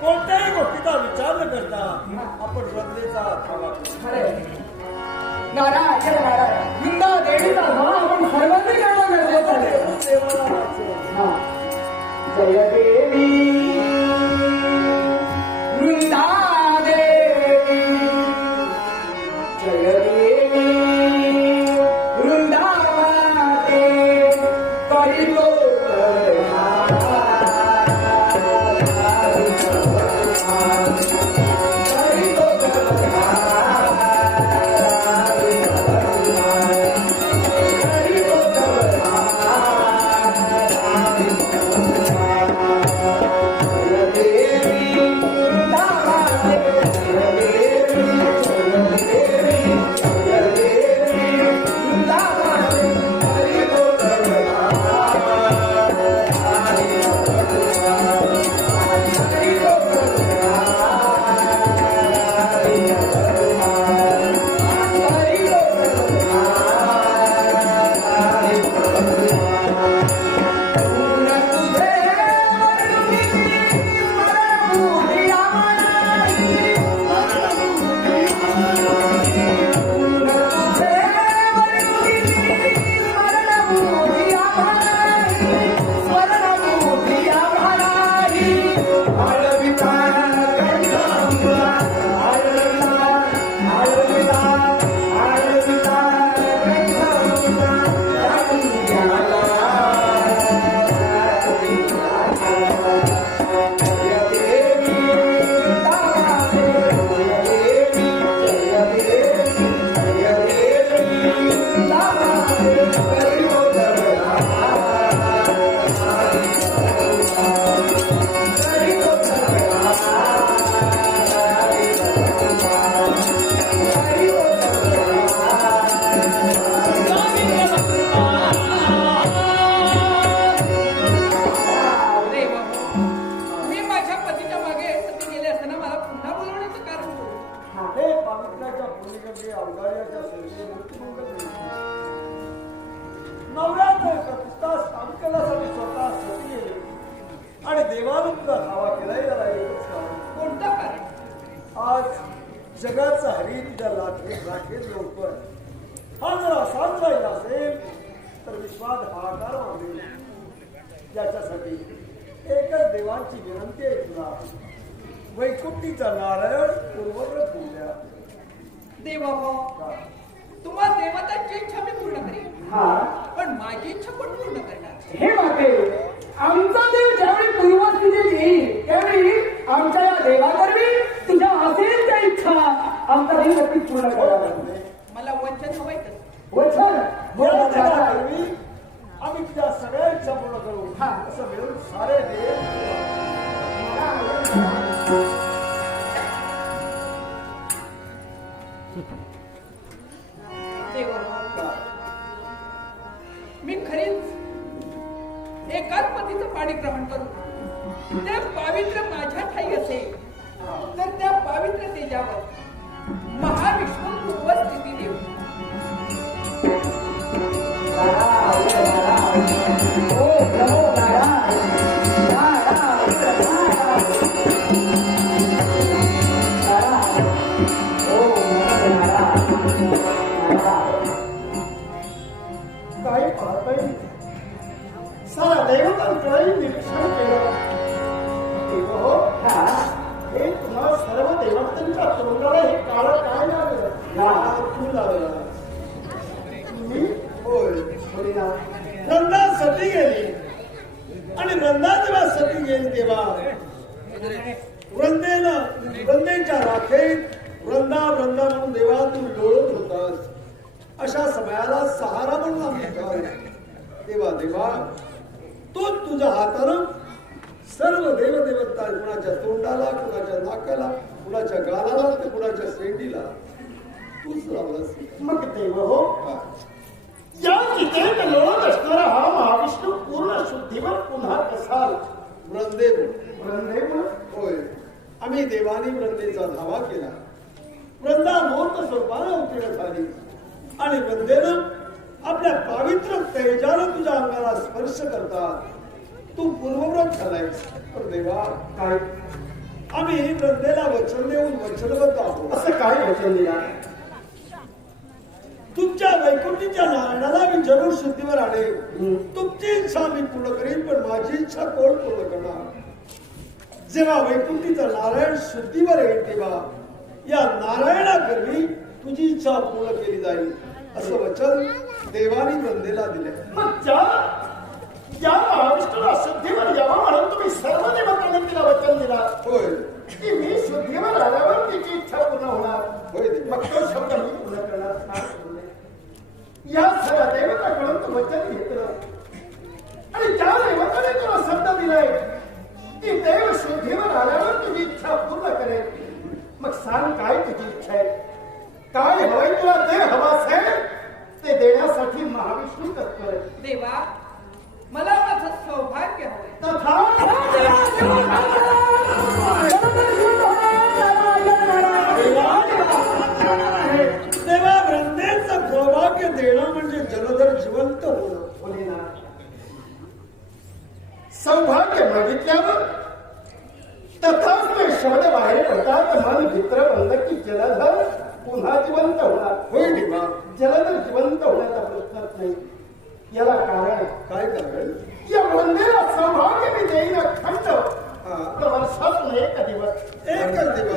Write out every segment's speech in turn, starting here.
कोणत्याही गोष्टीचा विचार न करता आपण श्रद्धेचा वृंदा देवीचा आपण सर्वांनी करणं गरजेचं आहे. जय देवी वृंदा देवी जय देवी वृंदावते करितो नवऱ्याने प्रतिष्ठा स्थान केल्यासाठी स्वतः आणि देवाला हे लवकर हा जर असाच राहिला असेल तर विश्वात हाहाकार मागेल. याच्यासाठी एकच देवांची विनंती आहे तुला. वैकुंठीचा नारायण पूर्वव्रत होऊ द्या. देवा हो, तुम्हा देवतांची इच्छा मी पूर्ण करेन, हा पण माझी इच्छा कोण पूर्ण करणार? हे वाटे आमचा देव ज्यावेळी पूर्वस्थितीत येईल त्यावेळी आमच्या या देवाकरवी तुझ्या असेल त्या इच्छा आमचा देव नक्कीच पूर्ण करणार. मला वचन हवंय. वचन या जगापूर्वी आम्ही तुझ्या सगळ्या इच्छा पूर्ण करू. हा. असं मिळून सारे देव देवा हो, मी खरीच एकाच पतीचं पाणी ग्रहण करू. ते पावित्र्य माझ्या ठाई असेल तर त्या पावित्र्य तेजावर महाविष्णू पूर्वस्थिती देऊ. ओ नमो नारायण काही पाहताही सारा देवतांकडे निरीक्षण केलं. देव हो, हे तुम्हा सर्व देवतांच्या तोंडाला हे काळं काय लागलं? तू लागलं. मी होय होईना. वृंदा सती गेली आणि वृंदा जेव्हा सती गेली तेव्हा वृंदेच्या राखेत वृंदा म्हणून देवा तू लोळत होतास. अशा समयाला सहारा म्हणून आम्ही देवा तो तुझ्या हातानं सर्व देवदेवता कुणाच्या तोंडाला, कुणाच्या नाकाला, कुणाच्या गालाला तर कुणाच्या शेंडीला तूच लावलास. मग देव हो, या जितेंद्र लोळत असणारा हा महाविष्णू पूर्ण शुद्धीवर पुन्हा कसा वृंदे होय. आम्ही देवानी वृंदेचा धावा केला. वृंदा मूर्त स्वरूपानं उत्तीर्ण झाली आणि वृंदेनं आपल्या पवित्र तेजानं तुझ्या अंगाला स्पर्श करतात तू पूर्वव्रत झालायस. तर देवा काय आम्ही वृंदेला वचन देऊन वचनबद्ध आहोत. असं काय वचन दिला? तुमच्या वैकुंठीच्या नारायणाला मी जरूर शुद्धीवर आणेल. तुमची इच्छा मी पूर्ण करीन, पण माझी इच्छा कोण पूर्ण करणार? जेव्हा वैकुंठीचा नारायण शुद्धीवर येईल तेव्हा या नारायणाकरवी तुझी इच्छा पूर्ण केली जाईल असं वचन देवानी वृंदेला दिले. मग या महाविष्णूला शुद्धीवर यावं म्हणून तुम्ही सर्व देवतांनी तिला वचन दिला. होय की मी शुद्धीवर आल्यावर तिची इच्छा पूर्ण होणार. होय. मग तो शब्द मी पूर्ण करणार. या सर्व देवताकडून तू वचन घेतलं आणि ज्या देवताने तुला शब्द दिलाय की देव शुद्धीवर आल्यावर तुझी इच्छा पूर्ण करेल. मग सांग काय तुझी इच्छा आहे? काय हवंय तुला? ते हवं असेल ते देण्यासाठी महाविष्णू तत्पर आहे. देवा, मला माझं सौभाग्य हवंय. देवा वृंदेचं सौभाग्य देणं म्हणजे जलधर जिवंत होणं. सौभाग्य मागितल्यावर तथाच ते शब्द बाहेर पडतात. मन भित्र बंद की जलधर पुन्हा जिवंत होणार. होय देवा, जलधर जिवंत होण्याचा प्रश्नच नाही. याला कारण काय? कारण या वृंदेला सौभाग्य मी देईन अखंड. वर्षातून एक दिवस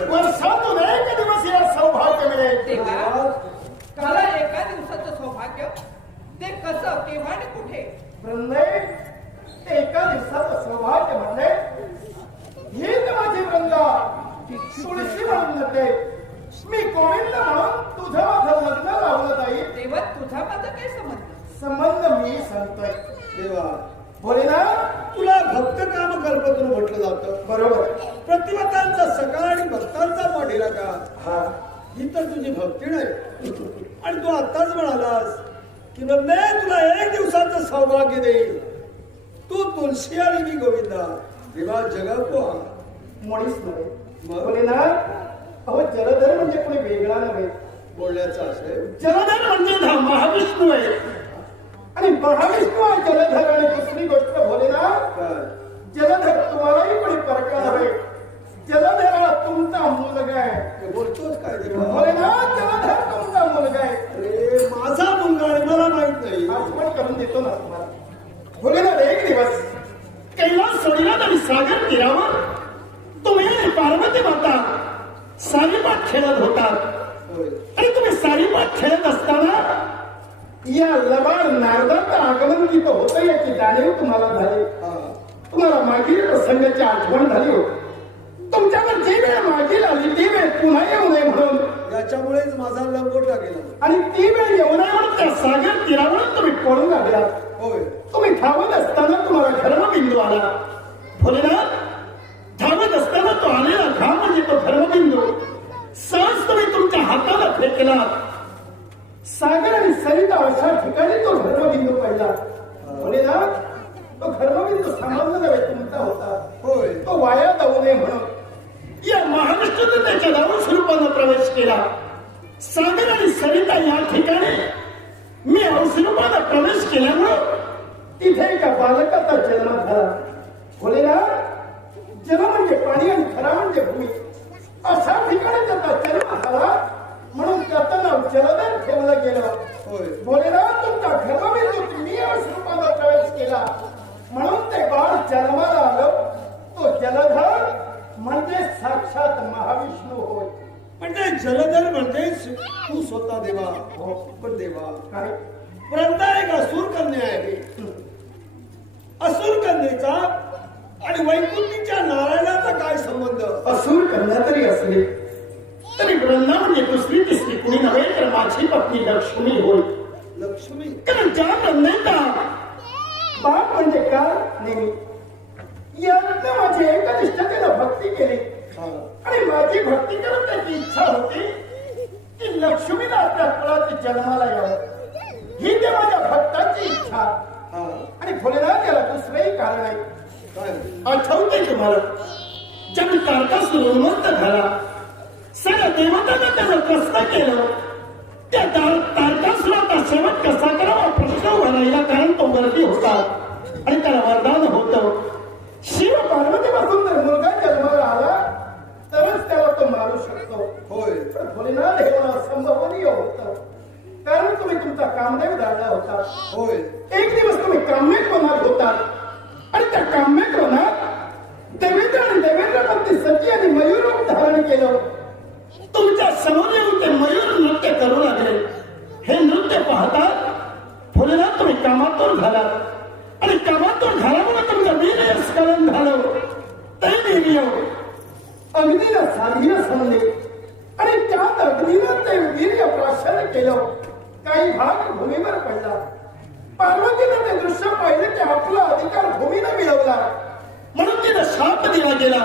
वर्षातून एक दिवस या सौभाग्य मिळेल. देवा, मला एका दिवसाचं सौभाग्य ते कसं, केव्हा आणि कुठे? वृंदे एका दिवसाचं सौभाग्य म्हणजे हीच माझी वृंदा तुळशी म्हणून जाते. मी गोविंद म्हणून तुझं माझं लग्न लावलं जाईल. देवा, तुझा माझा काय संबंध? संबंध मी सांगतोय. देवा भोलेनाथ, तुला भक्त काम कल्पतून म्हटलं जातं. बरोबर. प्रतिमतांचा सकाळ आणि भक्तांचा पाठीला का? ही तर तुझी भक्ती नाही. आणि तू आत्ताच म्हणालास की वंदे तुला एक दिवसाचं सौभाग्य देईल. तू तुळशी आणि मी गोविंदा. देवा जगा पोहा मुळीच नव्हे. भोलेनाथ, अहो जलधर म्हणजे कोणी वेगळा नव्हे. बोलण्याचा असेल जलधर म्हणजे महाविष्णू आहे. आणि महाविष्णू आहे जलधर. आणि दुसरी गोष्ट भोलेनाथ, जलधर तुम्हालाही कोणी परका नव्हे. जलधराला तुमचा मुलगा आहे. बोलतोच काय भोलेनाथ? जलधर तुमचा मुलगा तीरावर तुम्ही आणि पार्वती माता सारीपाट खेळत होतात होय. आणि तुम्ही सारीपाट खेळत असताना या लबाड नारदाचं आगमन तिथं होतं याची जाणीव तुम्हाला झाली. हा. तुम्हाला मागील प्रसंगाची आठवण झाली होती. तुमच्यावर जी वेळ मागील आली ती वेळ पुन्हा येऊ नये म्हणून याच्यामुळेच माझा लंगोटा गेला. आणि ती वेळ येऊनवर त्या सागर तीरावर तुम्ही पळून लागला. होय. तुम्ही धावत असताना तुम्हाला धर्मबिंदू आला. भोलेनाथ धावत असताना तो आलेला घाम म्हणजे तो धर्मबिंदू सहज तुम्ही तुमच्या हाताला फेकला. सागर आणि सरिता अशा ठिकाणी तो धर्मबिंदू पडला. भोलेनाथ तो धर्मबिंदू सांभाळला नव्हे तुमचा होता. होय. तो वाया जाऊ नये म्हणून या महाराष्ट्राने त्याच्या दारू स्वरूपानं प्रवेश केला. सागर आणि सरिता या ठिकाणी मी अवस्वरूपानं प्रवेश केल्यामुळं तिथे एका बालकाचा जन्म झाला. भोलेनाथ जल म्हणजे पाणी आणि खरा म्हणजे भूमी अशा ठिकाणी त्याचा जन्म झाला म्हणून त्याचं नाव जलधर ठेवलं गेलं. होय. भोलेनाथ तुमचा धर्मबिंदू तुम्ही अवस्वरूपानं प्रवेश केला म्हणून ते बाळ जन्माला आलं. तो जलधर म्हणजे साक्षात महाविष्णू होय. म्हणजे जलधर म्हणजे तू स्वतः देवा. हो. पण देवा काय वृंदा एक असुर कन्या आहे. असुर कन्येचा आणि वैकुंठीच्या नारायणाचा काय संबंध? असुर कन्या तरी असले तरी वृंदा म्हणजे दुसरी तिसरी कुणी नव्हे तर माझी पत्नी लक्ष्मी होय. लक्ष्मी. कारण ज्या वृंदेचा बाप म्हणजे काय नेहमी यातनं माझी एकनिष्ठतेनं भक्ती केली हा. आणि माझी भक्ती करून त्याची इच्छा होती की लक्ष्मीला आपल्या कुळात जन्माला यावं. ही त्या माझ्या भक्ताची इच्छा. हा. आणि भोलेनाथ याला दुसरंही कारण आहे. काय? आठवते तुम्हाला ज्यावेळी तारकासुर उन्मत्त झाला सगळ्या देवतांना त्यानं कसं केलं. त्या तारकासुराचा शेवट कसा करावा प्रश्न उभा राहिला. कारण तो गर्दी होता आणि त्याला वरदान होतं. शिव पार्वतीपासून जर मुलगा जन्माला आला तरच त्याला तो मारू शकतो. होय. पण भोलेनाथ हे मला असंभवनीय होतं. कारण तुम्ही तुमचा कामदेव धाडला होता. होय. एक दिवस तुम्ही काम्यक वनात होता आणि त्या काम्यक वनात देवेंद्र आणि देवेंद्रपती सती आणि मयूर रूप धारण केलं. तुमच्या समोर येऊन ते मयूर नृत्य करू लागले. हे नृत्य पाहता भोलेनाथ तुम्ही कामातून झालात आणि कामातून झाल्यामुळे तुमचं वीर्य स्खलन झालं. ते वीर्य अग्नीला साधीनं समजले आणि त्यात अग्नीनं ते वीर्य प्राशन केलं. काही भाग भूमीवर पडला. पार्वतीनं ते दृश्य पाहिलं की आपला अधिकार भूमीनं मिळवला म्हणून तिला शाप दिला गेला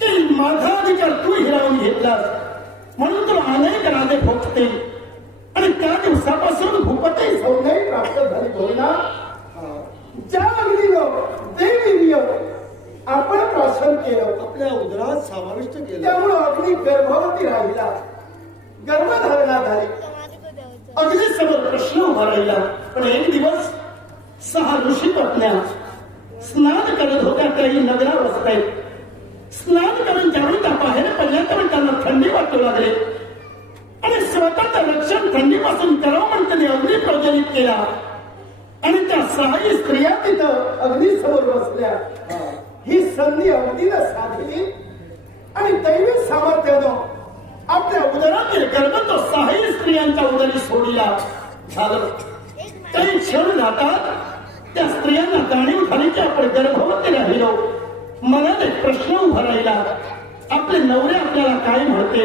की माझा अधिकार तू हिरावून घेतलास म्हणून तुला अनेक राजे भोगते. आणि त्या दिवसापासून भूपती सौंदर्य प्राप्त झाली. भोलेनाथ ज्या अग्नीनं ते वीर्य आपण प्राशन केलं आपल्या उदरात समाविष्ट केलं. त्यामुळं अग्नी गर्भवती राहिला. गर्भधारणा झाली. अगदी समोर प्रश्न उभा राहिला. पण एक दिवस 6 ऋषी पत्न्या स्नान करत होत्या. त्याही नगरावस्थेत स्नान करून ज्यावेळी त्या बाहेर पडल्या त्यावेळी त्यांना थंडी वाटू लागली आणि स्वतःचं रक्षण थंडीपासून करावं म्हणून त्यांनी अग्नी प्रज्वलित केला. आणि त्या 6 स्त्रिया तिथं अग्नी समोर बसल्या. ही संधी अगदीनं साधली आणि दैवी सामर्थ्यानं आपल्या उदरातील गर्भ तो 6 स्त्रियांच्या उदरी सोडला. झालं. काही क्षण जातात त्या स्त्रियांना जाणीव झाली की आपण गर्भवती राहिलो. मनात एक प्रश्न उभा राहिला आपले नवरे आपल्याला काय म्हणते.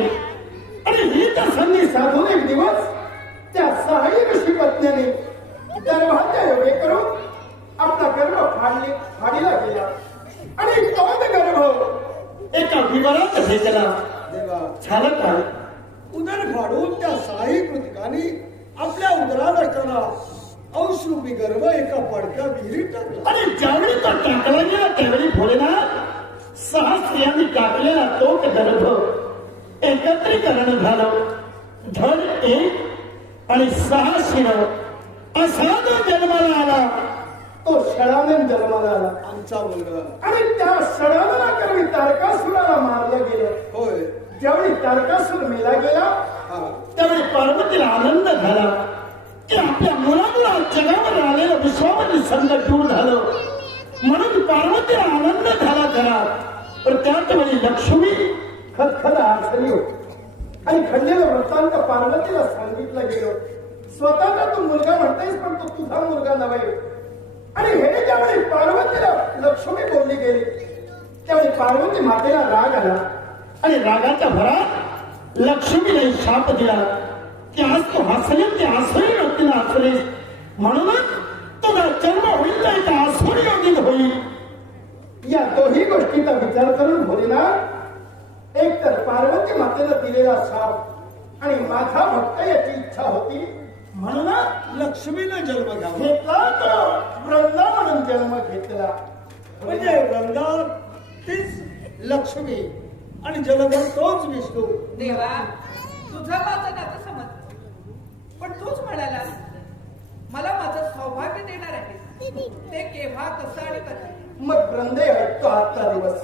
आणि ही त्या संधी साधून एक दिवस त्या 6 ऋषी पत्न्याने गर्भाच्या योगे करून आपला गर्भ फाडीला गेला आणि तोच गर्भ एका विवरात भेटला. देवा झालं काय उदर फाडून त्या 6 कृतिकांनी आपल्या उदरात असताना अंशरूपी गर्भ एका पडक्या विहिरीत टाकला. आणि ज्यावेळी तो टाकला गेला त्यावेळी भोलेनाथ 6 स्त्रियांनी टाकलेला तो गर्भ एकत्रीकरण झालं. धड 1 आणि 6 शिरं असा जो जन्माला आला तो षडानन जन्माला आला. आमचा मुलगा. आणि त्या षडाननाकरवी तारकासुराला मारलं गेलं. होय. ज्यावेळी तारकासुर मेला गेला हा. त्यावेळी पार्वतीला आनंद झाला की आपल्या मुलामुळं जगावर आलेलं विश्वामध्ये संकट दूर झालं. म्हणून पार्वतीला आनंद झाला घरात. पण त्याच वेळी लक्ष्मी खदखद आसली होती आणि घडलेलं वृत्तांत पार्वतीला सांगितलं गेलं. स्वतःला तू मुलगा म्हणतेस पण तो तुझा मुलगा नव्हे. आणि हे ज्यावेळी पार्वतीला लक्ष्मी बोलली गेली त्यावेळी पार्वती मातेला राग आला आणि रागाच्या भरात लक्ष्मीने शाप दिला की आज तू हसलीस ते आसुरी व्यक्तीला हसलीस म्हणूनच तुझा जन्म होईल तर एका आसुरी योगीत होईल. या दोन्ही गोष्टीचा विचार करून भोलेनाथ एक तर पार्वती मातेला दिलेला शाप आणि माझा भक्त याची इच्छा होती म्हणूनच लक्ष्मीने जन्म घ्यावा. घेतला तो वृंदा म्हणून जन्म घेतला. म्हणजे वृंदा तीच लक्ष्मी आणि जलधर तोच विष्णू. देवा तुझं माझं नातं समज पण तूच म्हणाला मला माझं सौभाग्य देणार आहे ते केव्हा कसं आणि कधी. मग वृंदे ऐकतो आजचा दिवस.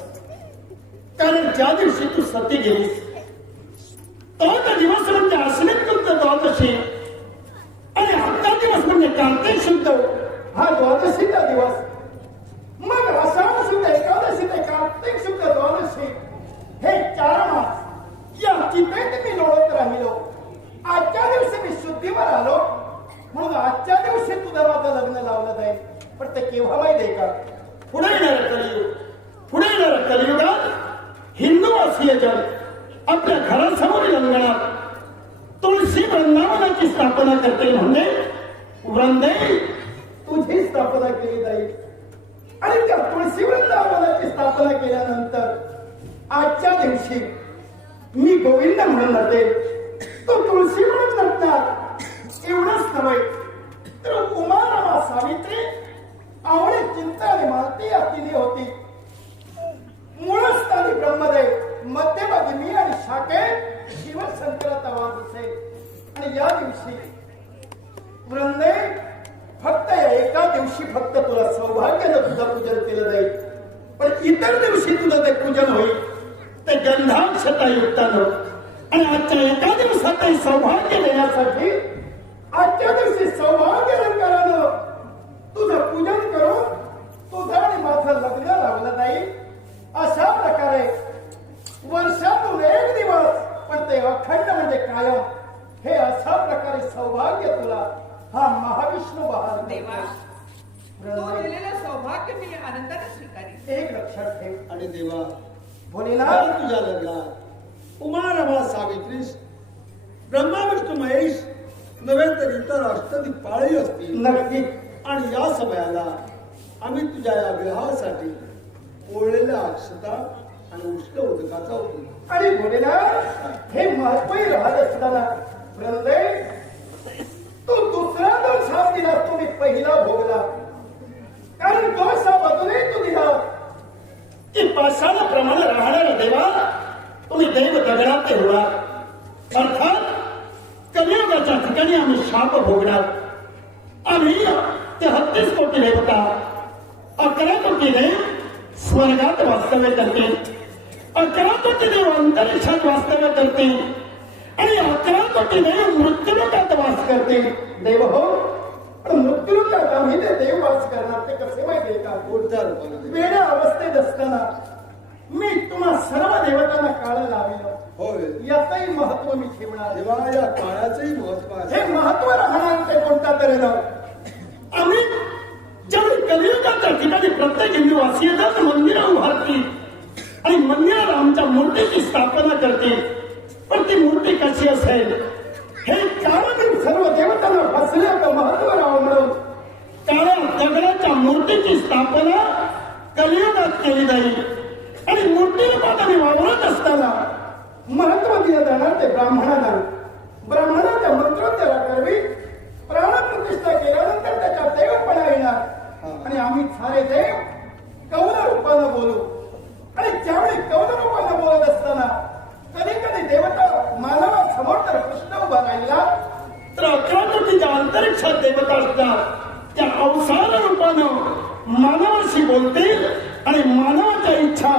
कारण ज्या दिवशी तू सती गेलीस तो दिवस म्हणजे अश्विन शुद्ध द्वादशी आणि आजचा दिवस म्हणजे कार्तिक शुद्ध हा द्वादशीचा दिवस. मग आषाढ शुद्ध एकादशी ते कार्तिक शुद्ध द्वादशी हे 4 मास या चितेत मी लोळत राहिलो. आजच्या दिवशी मी शुद्धीवर आलो म्हणून आजच्या दिवशी तुझं माझं लग्न लावलं जाईल. पण ते केव्हा माहिती आहे का? पुढे येणार कलियुग. पुढे येणार कलियुगात हिंदू वासीय जन आपल्या घरासमोरील अंगणात तुळशी वृंदावनाची स्थापना करते. म्हणजे वृंदे तुझी स्थापना केली जाईल आणि त्या तुळशी वृंदावनाची स्थापना केल्यानंतर आजच्या दिवशी मी गोविंद म्हणून नव्हे तो तुळशी म्हणून नसणार. एवढंच नव्हे तर उमा रमा सावित्री आवळे चिंता आणि मालती या तिने होती. मूळस्थानी ब्रह्मदेव मध्यभागी मी आणि शाखे शिवशंकराचा वाद असेल. आणि या दिवशी वृंदे फक्त एका दिवशी फक्त तुला सौभाग्यानं तुझं पूजन केलं जाईल. पण इतर दिवशी तुझं ते पूजन होईल ते गंधाक्षता युक्तानं. आणि आजच्या एका दिवसात सौभाग्य देण्यासाठी आजच्या दिवशी सौभाग्य अलंकारानं तुझं पूजन करून तुझं आणि माझं लग्न लावलं जाईल. अशा प्रकारे वर्षातून एक दिवस पण ते अखंड म्हणजे कायम हे अशा प्रकारे सौभाग्य तुला हा महाविष्णू बहार देवा तू दिलेलं सौभाग्य मी आनंदाने स्वीकारेन. एक लक्षात ठेव. आणि देवा भोलेनाथ तुझ्या लग्नात उमा रमा सावित्री ब्रह्मा विष्णू महेश नव्हे तर इतर अष्टदिक्पाळही असतील. नक्की. आणि या समयाला आम्ही तुझ्या या विवाहासाठी ओळलेल्या अक्षता आणि उष्ण उदकाचा उपयोग. आणि भोलेनाथ हे महत्वही राहत असताना वृंदे तू दुसरा दोष हा दिला तो मी पहिला भोगला. कारण दोष हा बदलही तू दिला की पाषाणाप्रमाणे राहणारा देवा तुम्ही दैव दगडात ते होणार. अर्थात कलियुगाच्या ठिकाणी आम्ही शाप भोगणार. आम्ही ते 36 कोटी देवता 11 कोटी देव स्वर्गात वास्तव्य करतील. 11 कोटी देव अंतरिक्षात वास्तव्य करतील आणि 11 कोटी देव मृत्यूलोकात वास करतील. देव हो पण मृत्यूलोकात आम्ही ते देव वास करणार ते कसे माहितीये का? कोणत्या रूपाने? वेड्या अवस्थेत असताना मी तुम्हा सर्व देवतांना काळ लाविलं. होय याचंही महत्व मी ठेवणार. देवा या काळाचंही महत्व आहे. हे महत्व राहणार ते कोणता तरी नाव. आम्ही ज्यावेळी कलियुगाच्या ठिकाणी प्रत्येक हिंदू वासीयताच मंदिर उभारतील आणि मंदिरात आमच्या मूर्तीची स्थापना करतील. पण ती मूर्ती कशी असेल हे कारण सर्व देवतांना फसण्याचं महत्व राहावं म्हणून काळ्या दगडाच्या मूर्तीची स्थापना कलियुगात केली जाईल. आणि मूर्ती रूपात आम्ही वावरत असताना महत्व दिलं जाणार ते ब्राह्मणांना. ब्राह्मणाच्या मंत्रोच्चारा करवी प्राणप्रतिष्ठा केल्यानंतर त्याच्या देवपणा येणार आणि आम्ही सारे देव कौल रूपानं बोलू. आणि ज्यावेळी कौल रूपानं बोलत असताना कधी कधी देवता मानवासमोर तर कृष्ण उभा राहिला तर 11 कोटीच्या अंतरिक्षात देवता असतात त्या अवसार रूपानं मानवाशी बोलतील आणि मानवाच्या इच्छा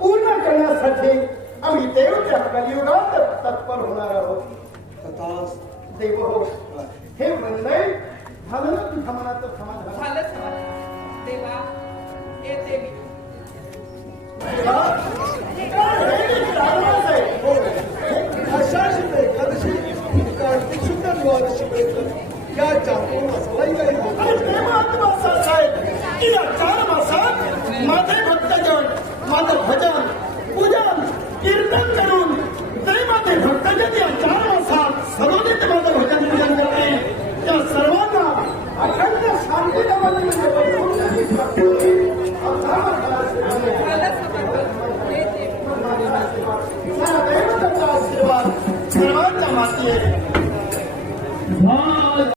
पूर्ण करण्यासाठी आम्ही देवच्या कलियुगात तत्पर होणार आहोत. तथाच देव हो हे वृंदय झालं ना तुझ्या मनाचं समाधान? झालं समाधान. देवा येते मी. हो, आषाढी एकादशी कार्तिक शुद्ध द्वादशी पर्यंत या चार मासालाही काही आणि होत ते महत्वाचं साहेब की या 4 मासात माझे भक्तजन माझं भजन पूजन कीर्तन करून ते माझे भक्तजन या 4 मासात सरोदित माझं भजन पूजन करते त्या सर्वांना अखंड शांती